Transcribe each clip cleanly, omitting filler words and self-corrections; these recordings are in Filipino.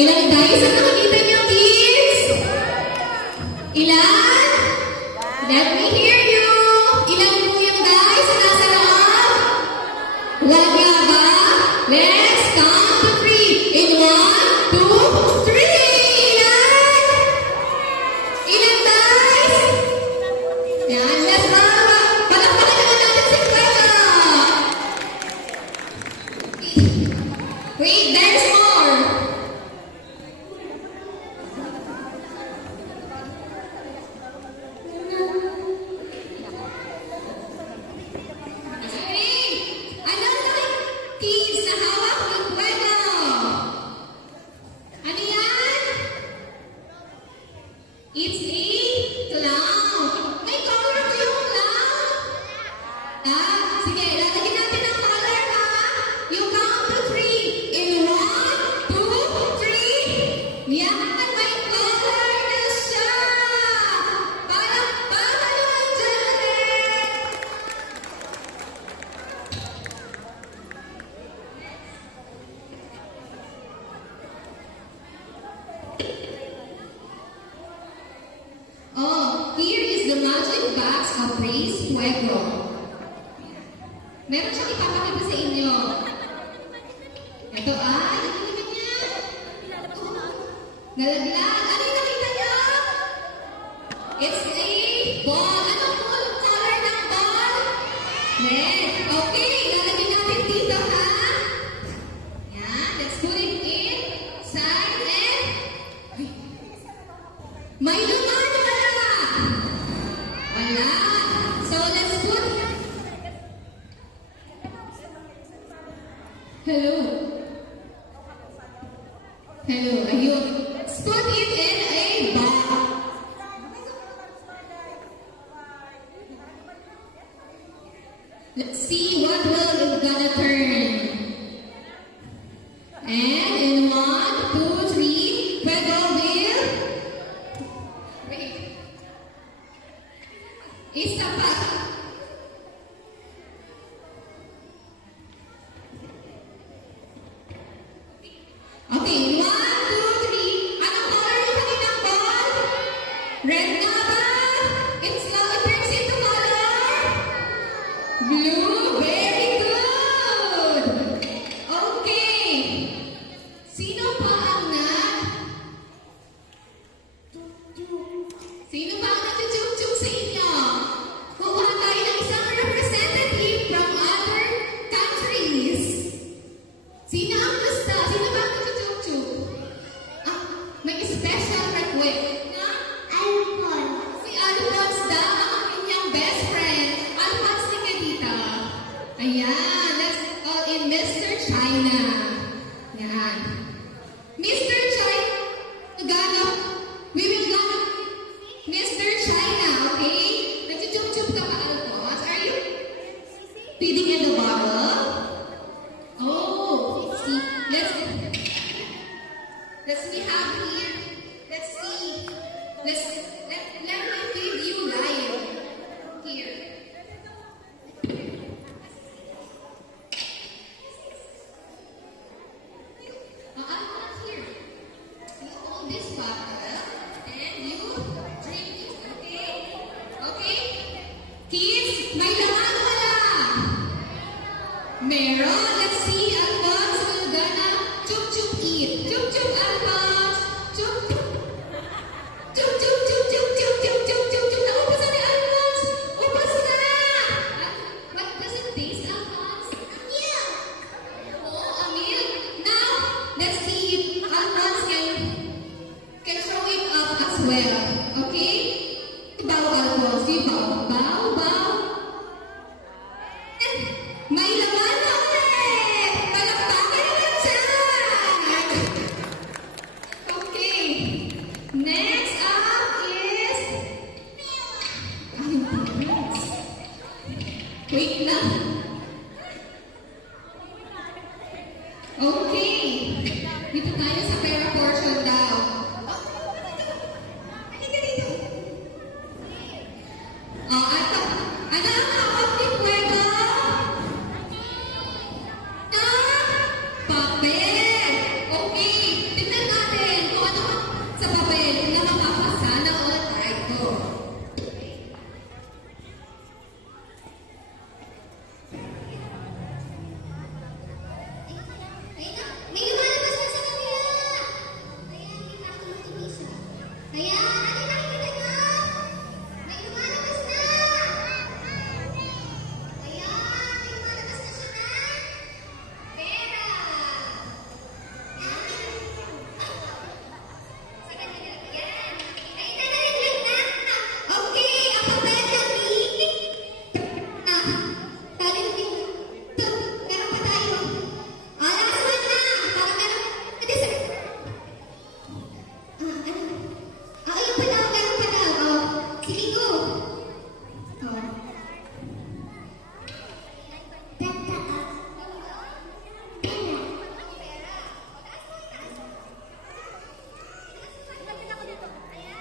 Ilang dice ang nakikita niyo, kids? Ilan? Let me hear you. Ilan po yung dice na nasa loob? Wala ba? Let's count to 3. In 1, 2, 3. Ilan? Ilang dice? Yan, let's go. Palakpakan naman natin si Clara. Wait, there's more. Kids na hawak ng buwelo. Ano yan? It's a clown. May color ko yung clown. Sige, lalagyan natin ang color, ha? You count to 3. In 1, 2, 3. Yan, may color na siya. Parang naman dyan. Oh, here is the magic box of Reyes Fuego. Meron siyang ipapakita sa inyo. Ito ay, nakikita niya. Nalaglag. Ano yung nakita niya? It's a ball. Anong color ng ball? Red. Okay, lalagyan natin dito, ha? Yan, let's put it in. Side and... May laman. Wala. So, let's put... Hello. Hello. Ayun. Let's put it in a box. Let's see what will it gonna turn. And in 1, 2, 3, Fuego will... Wait. Isa pa. Okay, 1, 2, 3. Anong color yung kaninang ball? Red na ba? It's now it turns into color? Blue. Very good. Okay. Sino pa ang Sino pa ang nag-chup-chup sa inyo? Kukuha tayo ng isang representative from other countries. Sino ang gusto? Sino ba ang nag-chup-chup? May special request. Si Alphonse daw ang inyong best friend. Alphonse, tingnan dito. Ayan, let's call in Mr. China. Yan. Mr. China, we will go Mr. China, okay? Nag-chup-chup ka pa, Alphonse. Are you feeding in the bottle? Oh, see, let's we have here. Let's see. Let me feed you live. Here. Here. You hold this bottle and you drink it, okay? Okay? Kids, may laman wala? Meron. Let's see, Alphonse will gonna chup-chup eat. Chup-chup, Alphonse. Chup-chup. Chup-chup. Naubos na ni Alphonse. Ubos na. What does it taste, Alphonse? Oh, a meal. Now, let's see if Alphonse can throw it up as well. Okay? Bow, Alphonse. You bow. And may laman na ulit. Palakpakan naman dyan. Okay. Next up is... Wait lang. Ayan, ano nakikita nyo? May lumalabas na! Ayan, may lumalabas na siya na pera! Ayan. Ay, nalaglag na! Okay, ang papel namin! Talagin. Ito, meron pa tayo. Last one na! Para meron. Ito, sir. Ano? Ayun pa daw, meron pa daw. Sige, go.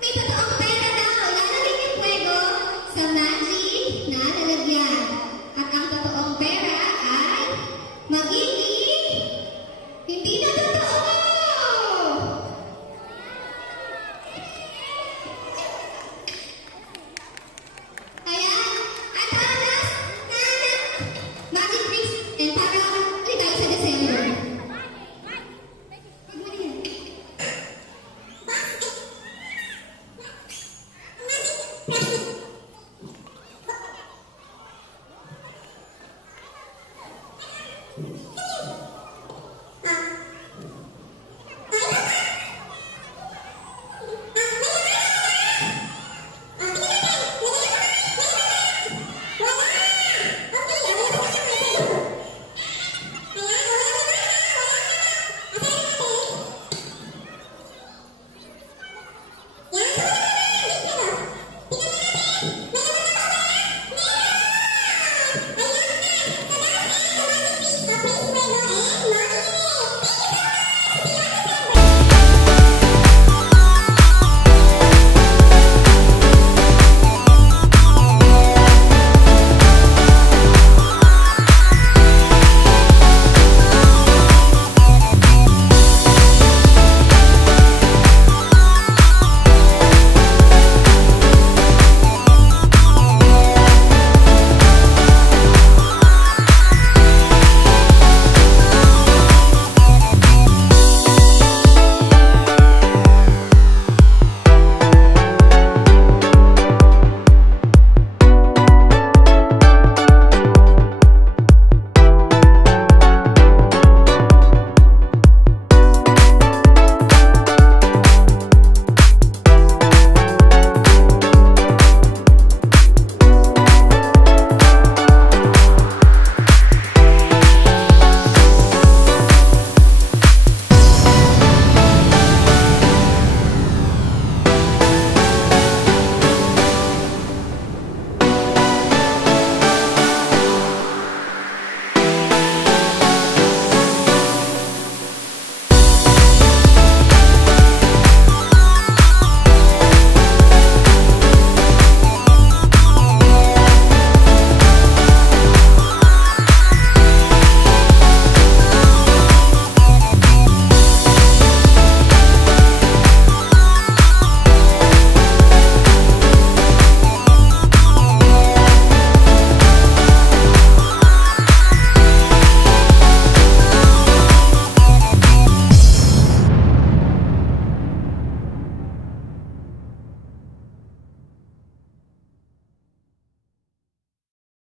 May totoong pera daw. Lalagay yung pwego sa magic na lalagyan. At ang totoong pera ay magiging hindi na totoo! Ayan. At halas na magic tricks and para ulit tayo sa December. Tignan mo yan. Yeah.